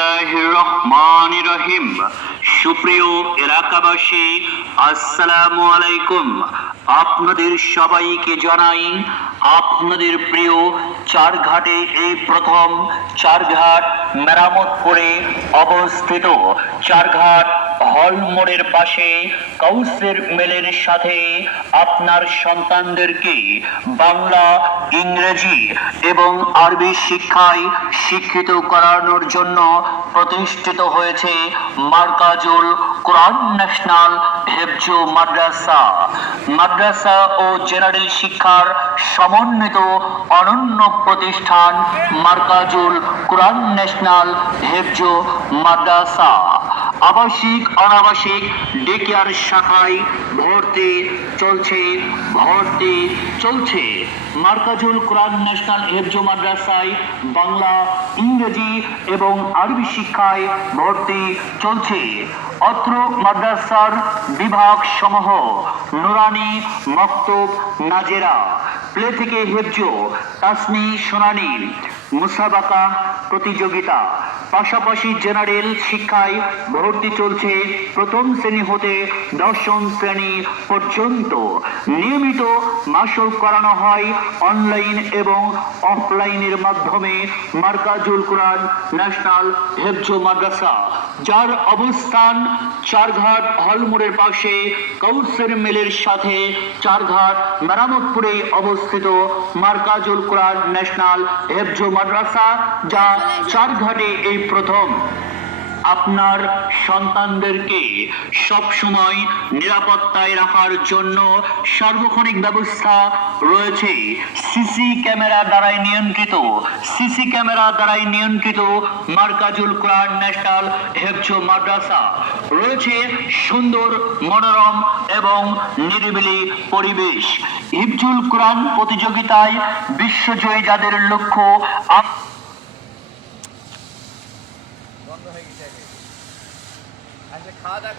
বিসমিল্লাহির রহমানির রহিম। সুপ্রিয় এলাকাবাসী, আসসালামু আলাইকুম। আপনাদের সবাইকে জানাই আপনাদের প্রিয় চারঘাটে এই প্রথম চারঘাট মেরামতপুরে অবস্থিত চারঘাট হল মোড়ের পাশে কাউসের মেলের সাথে আপনার সন্তানদেরকে বাংলা, ইংরেজি এবং আরবি শিক্ষায় শিক্ষিত করানোর জন্য প্রতিষ্ঠিত হয়েছে মার্কাজুল কোরআন ন্যাশনাল হেফজ মাদ্রাসা। মাদ্রাসা ও জেনারেল শিক্ষার সমন্বিত অনন্য প্রতিষ্ঠান মার্কাজুল কোরআন ন্যাশনাল হেফজ মাদ্রাসা। আবাসিক অনাবাসিক ডে কেয়ার শাখায় ভর্তি চলছে। মার্কাজুল কোরআন ন্যাশনাল হেফজ মাদ্রাসায় বাংলা, ইংরেজি এবং আরবি শিক্ষায় ভর্তি চলছে। অত্র মাদ্রাসার বিভাগ সমূহ নুরানি, মক্তব, নাজেরা, প্লে থেকে হেফজ, তাসনি, শুনানি, মুসাবাকা প্রতিযোগিতা। পাশাপাশি জেনারেল শিক্ষায় ভর্তি চলছে প্রথম শ্রেণী হতে দশম শ্রেণী পর্যন্ত। নিয়মিত মাসুল করানো হয় অনলাইন এবং অফলাইনের মাধ্যমে। মার্কাজুল কোরআন ন্যাশনাল হেফজ মাদ্রাসা, যার অবস্থান চারঘাট হলমোড়ের পাশে কাউসের মিলের সাথে চারঘাট মেরামতপুরে অবস্থিত মার্কাজুল কোরআন ন্যাশনাল হেফজ মাদ্রাসা, যা চারঘাটে এই প্রথম। আপনার সন্তানদেরকে সবসময় নিরাপত্তায় রাখার জন্য সার্বক্ষণিক ব্যবস্থা রয়েছে। সিসি ক্যামেরা দ্বারাই নিয়ন্ত্রিত মার্কাজুল কোরআন ন্যাশনাল হেফজ মাদ্রাসা। রয়েছে সুন্দর, মনোরম এবং নিরিবিলি পরিবেশ। হিফজুল কোরআন প্রতিযোগিতায় বিশ্বজয়ী যাদের লক্ষ্য বন্ধ হয়ে গেছে। আচ্ছা, খাওয়া দাওয়া